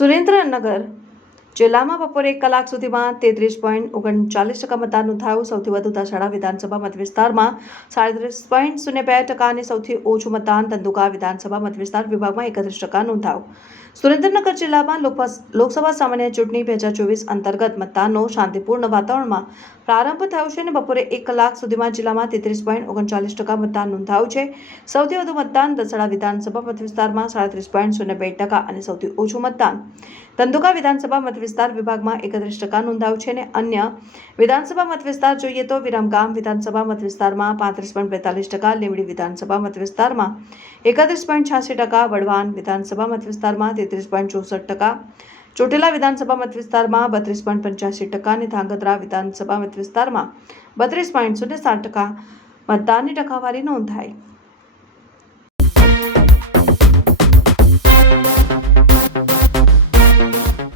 સુરેન્દ્રનગર જિલ્લામાં બપોરે એક કલાક સુધીમાં તેત્રીસ પોઈન્ટ ઓગણચાલીસ ટકા મતદાન નોંધાયું સૌથી વધુ દસાડા વિધાનસભા મતવિસ્તારમાં સાડત્રીસ પોઈન્ટ શૂન્ય બે ટકા અને સૌથી ઓછું મતદાન ધંધુકા વિધાનસભા મતવિસ્તાર વિભાગમાં એકત્રીસ ટકા નોંધાયું સુરેન્દ્રનગર જિલ્લામાં લોકસભા સામાન્ય ચૂંટણી બે હજાર ચોવીસ અંતર્ગત મતદાનનો શાંતિપૂર્ણ વાતાવરણમાં પ્રારંભ થયો છે અને બપોરે એક કલાક સુધીમાં જિલ્લામાં તેત્રીસ પોઈન્ટ ઓગણચાલીસ ટકા મતદાન નોંધાયું છે. સૌથી વધુ મતદાન દસડા વિધાનસભા મતવિસ્તારમાં સાડત્રીસ પોઈન્ટ શૂન્ય બે ટકા અને સૌથી ઓછું મતદાન ધંધુકા વિધાનસભા મત વિસ્તાર વિભાગમાં એકત્રીસ ટકા નોંધાયું છે અને અન્ય વિધાનસભા મત વિસ્તાર જોઈએ તો વિરમગામ વિધાનસભા મતવિસ્તારમાં પાંત્રીસ પોઈન્ટ બેતાલીસ ટકા, લીંબડી વિધાનસભા મતવિસ્તારમાં એકત્રીસ પોઈન્ટ છ્યાસી ટકા, વડવાન વિધાનસભા મતવિસ્તારમાં તેત્રીસ પોઈન્ટ ચોસઠ ટકા, ચોટીલા વિધાનસભા મત વિસ્તારમાં બત્રીસ પોઈન્ટ પંચ્યાસી ટકા અને ધાંગધ્રા વિધાનસભા મતવિસ્તારમાં બત્રીસ પોઈન્ટ શૂન્ય સાત ટકા મતદાનની ટકાવારી નોંધાઈ.